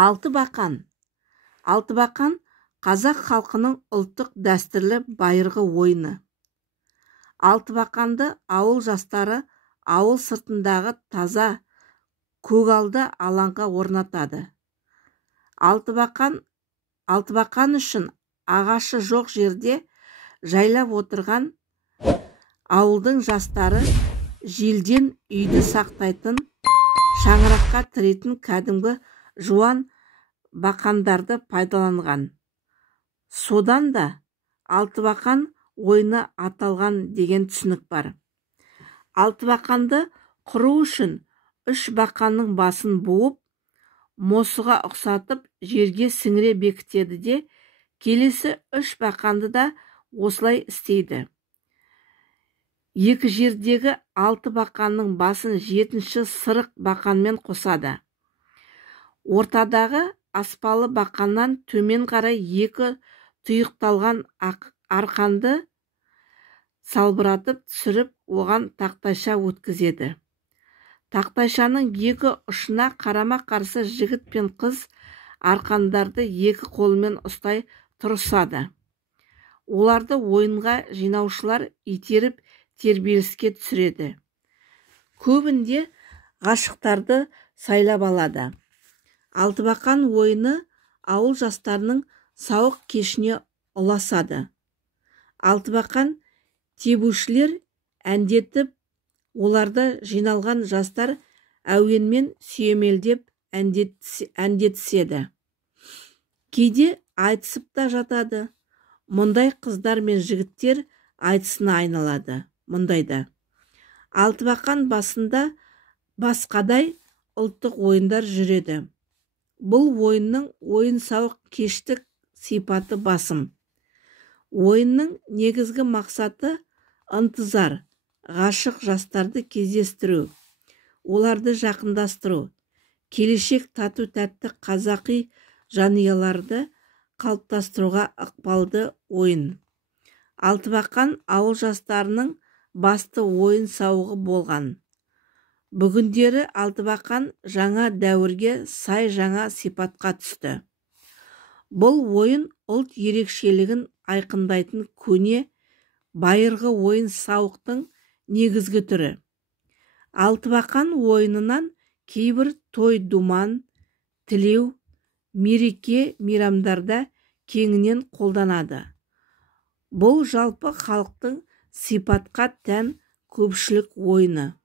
Алтыбақан. Алтыбақан қазақ халқының ұлттық дәстүрлі байырғы ойыны. Алтыбақанды ауыл жастары ауыл сыртындағы таза көгалды алаңға орнатады. Алтыбақан үшін ағашы жоқ жерде жайлап отырған ауылдың жастары желден үйді сақтайтын, шаңыраққа тірейтін кәдімгі жуан бақандарды пайдаланған. Содан да Алтыбақан ойыны аталған деген түсінік бар. Алтыбақанды құру үшін 3 бақанның басын буып, мосыға ұқсатып жерге сіңіре бекітеді де, келесі 3 бақанды да осылай істейді. Екі жердегі 6 бақанның басын 7-ші сырық бақанмен қосады. Ортадағы аспалы бақаннан төмен қарай 2 тұйықталған арқанды салбыратып түсіріп, оған тақтайша өткізеді. Тақтайшаның 2 ұшына қарама-қарсы жігіт пен қыз арқандарды 2 қолымен ұстай тұрысады. Оларды ойынға жинаушылар итеріп тербеліске түсіреді. Көбінде ғашықтарды сайлап алады. Алтыбақан ойыны ауыл жастарының сауық кешіне ұласады. Алтыбақан тебушілер әндетіп, оларда жиналған жастар әуенмен сүйемелдеп әндетіседі. Кейде айтысып та жатады. Мұндай қыздар мен жігіттер айтысына айналады. Мұндайда Алтыбақан басында басқадай ұлттық ойындар жүреді. Бұл ойынның ойын-сауық кештік сипаты басым. Ойынның негізгі мақсаты ынтызар, ғашық жастарды кездестіру, оларды жақындастыру, келешек тату-тәтті қазақи жанұяларды қалыптастыруға ықпалды ойын. Алтыбақан ауыл жастарының басты ойын-сауығы болған. Бүгіндері Алтыбақан жаңа дәуірге сай жаңа сипатқа түсті. Бұл ойын ұлт ерекшелігін айқындайтын көне, байырғы ойын-сауықтың негізгі түрі. Алтыбақан ойынынан кейбір той-думан, тілеу, мереке мейрамдарда кеңінен қолданады. Бұл жалпы халықтың сипатқа тән көпшілік ойыны.